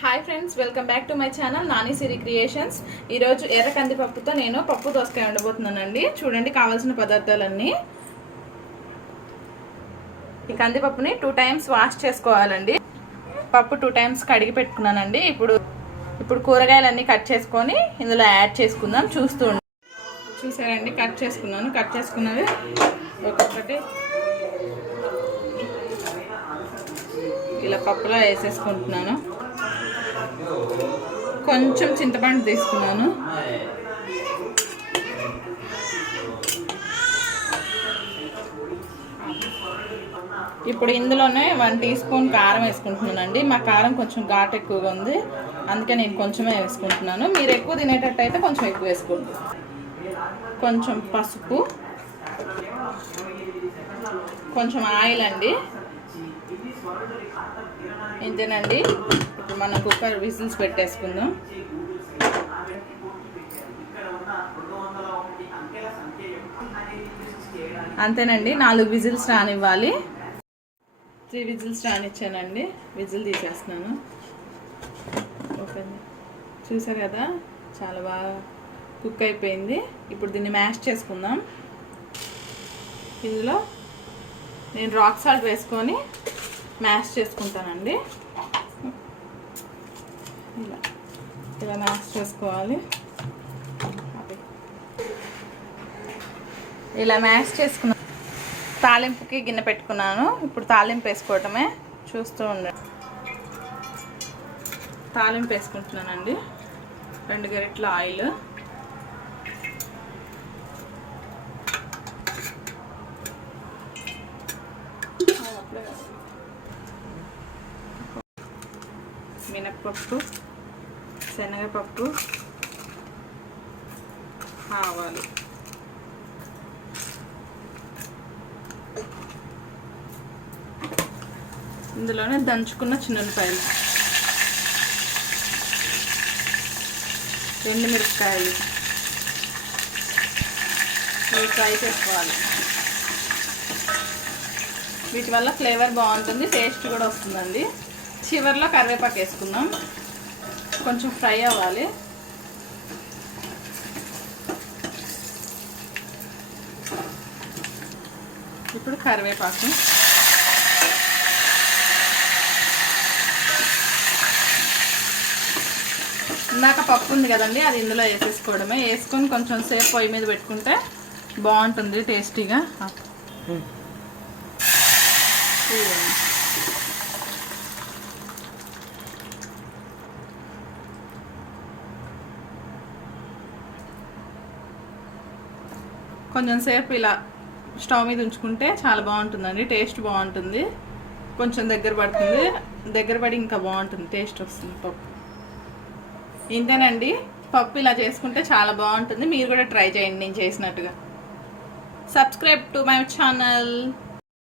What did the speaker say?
Hi friends, welcome back to my channel Nani Siri creations. ఈరోజు ఎర్ర కందిపప్పుతో నేను పప్పు దోసకాయ వండబోతున్నానండి. చూడండి కావాల్సిన పదార్థాలన్నీ. ఈ కందిపప్పుని 2 times వాష్ చేసుకోవాలండి. పప్పు 2 times కడిగి పెట్టుకున్నానండి. ఇప్పుడు కూరగాయలన్నీ కట్ చేసుకొని ఇందులో యాడ్ చేసుకుందాం. చూసారండి, కట్ చేసుకున్నవి ఒక్కొక్కటి ఇలా పప్పులో వేసేసుకుంటున్నాను. కొంచెం చింతపండు తీసుకున్నాను. ఇప్పుడు ఇందులోనే 1 teaspoon కారం వేసుకుంటున్నానండి. మా కారం కొంచెం ఘాటు ఎక్కువగా ఉంది, అందుకే నేను కొంచెమే వేసుకుంటున్నాను. మీరు ఎక్కువ తినేటట్టు అయితే కొంచెం ఎక్కువ వేసుకోండి. కొంచెం పసుపు, కొంచెం ఆయిల్ అండి. ఇంతేనండి. ఇప్పుడు మనం కుక్కర్ విజిల్స్ పెట్టేసుకుందాం. అంతేనండి, 4 విజిల్స్ రానివ్వాలి. 3 విజిల్స్ రానిచ్చానండి. విజిల్ తీసేస్తున్నాను. ఓకే, చూసారు కదా, చాలా బాగా కుక్ అయిపోయింది. ఇప్పుడు దీన్ని మ్యాష్ చేసుకుందాం. ఇందులో నేను రాక్ సాల్ట్ వేసుకొని మ్యాష్ చేసుకుంటానండి. ఇలా మ్యాష్ చేసుకోవాలి. ఇలా మ్యాష్ చేసుకున్న తాలింపుకి గిన్నె పెట్టుకున్నాను. ఇప్పుడు తాలింపు వేసుకోవటమే. చూస్తూ ఉండండి. తాలింపు వేసుకుంటున్నానండి. 2 గరిటెల ఆయిల్, మినప్పప్పు, శనగపప్పు, ఆవాలు, ఇందులోనే దంచుకున్న చిన్నులపాయలు, 2 మిరపకాయలు ఇవి ఫ్రై చేసుకోవాలి. వీటి వల్ల ఫ్లేవర్ బాగుంటుంది, టేస్ట్ కూడా వస్తుందండి. చివరిలో కరివేపాకు వేసుకుందాం. కొంచెం ఫ్రై అవ్వాలి. ఇప్పుడు కరివేపాకు, ఇందాక పప్పు ఉంది కదండి, అది ఇందులో వేసేసుకోవడమే. వేసుకొని కొంచెం సేపు పొయ్యి మీద పెట్టుకుంటే బాగుంటుంది టేస్టీగా. కొంచెం సేపు ఇలా స్టవ్ మీద ఉంచుకుంటే చాలా బాగుంటుందండి. టేస్ట్ బాగుంటుంది. కొంచెం దగ్గర పడి ఇంకా బాగుంటుంది, టేస్ట్ వస్తుంది పప్పు. ఇంతేనండి, పప్పు ఇలా చేసుకుంటే చాలా బాగుంటుంది. మీరు కూడా ట్రై చేయండి నేను చేసినట్టుగా. Subscribe to my channel.